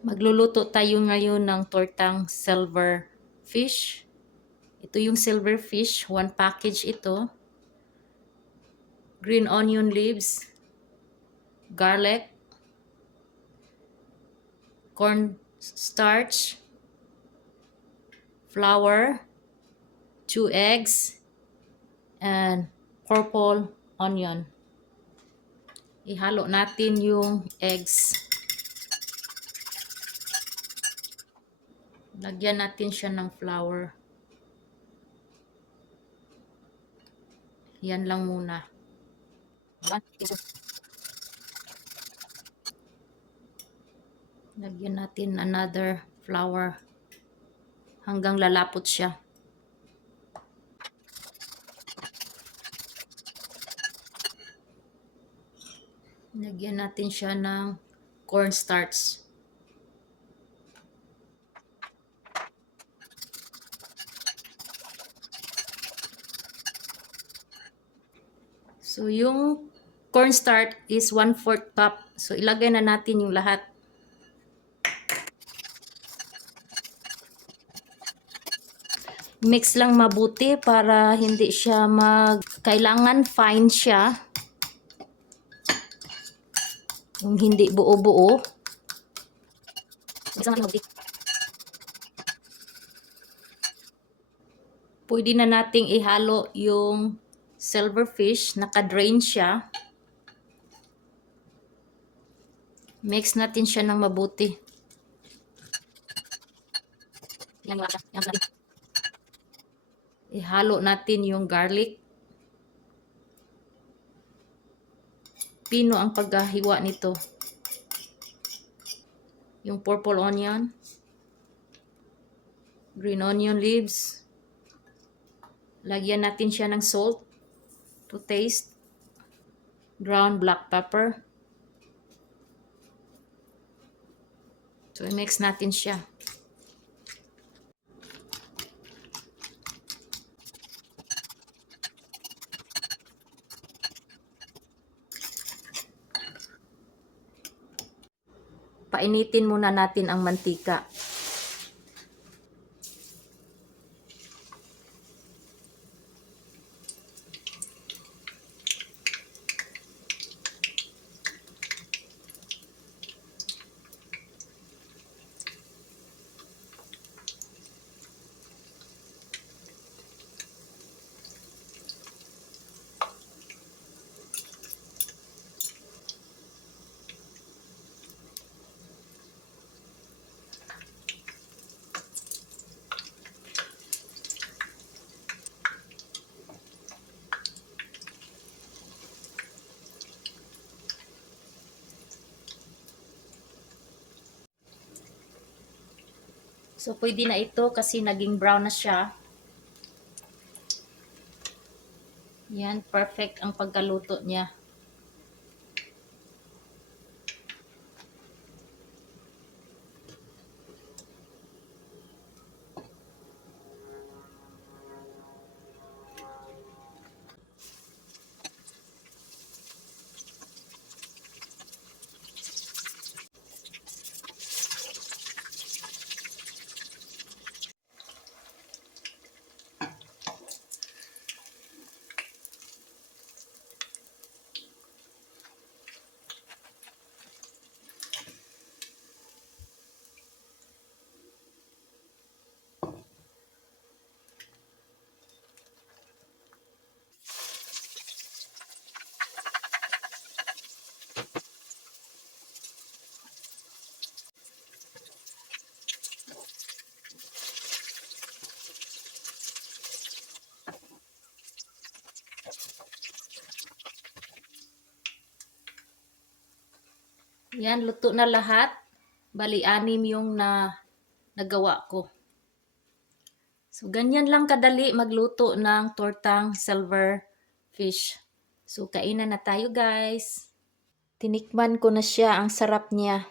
Magluluto tayo ngayon ng tortang silver fish. Ito yung silver fish, 1 package ito. Green onion leaves, garlic, corn starch, flour, 2 eggs, and purple onion. Ihalo natin yung eggs. Lagyan natin siya ng flour. Yan lang muna. Lagyan natin another flour hanggang lalapot siya. Lagyan natin siya ng cornstarch. So, yung cornstarch is 1/4 cup. So, ilagay na natin yung lahat. Mix lang mabuti para hindi siya kailangan fine siya. Yung hindi buo-buo. Mix lang mabuti. Pwede na nating ihalo yung silverfish, naka-drain siya. Mix natin siya ng mabuti. Ihalo natin yung garlic. Pino ang paghahiwa nito. Yung purple onion, green onion leaves. Lagyan natin siya ng salt to taste. Ground black pepper. So, i-mix natin siya. Painitin muna natin ang mantika. So, pwede na ito kasi naging brown na siya. Yan, perfect ang pagkaluto niya. Yan, luto na lahat. Bali, 6 yung nagawa ko. So, ganyan lang kadali magluto ng tortang silver fish. So, kainan na tayo guys. Tinikman ko na siya. Ang sarap niya.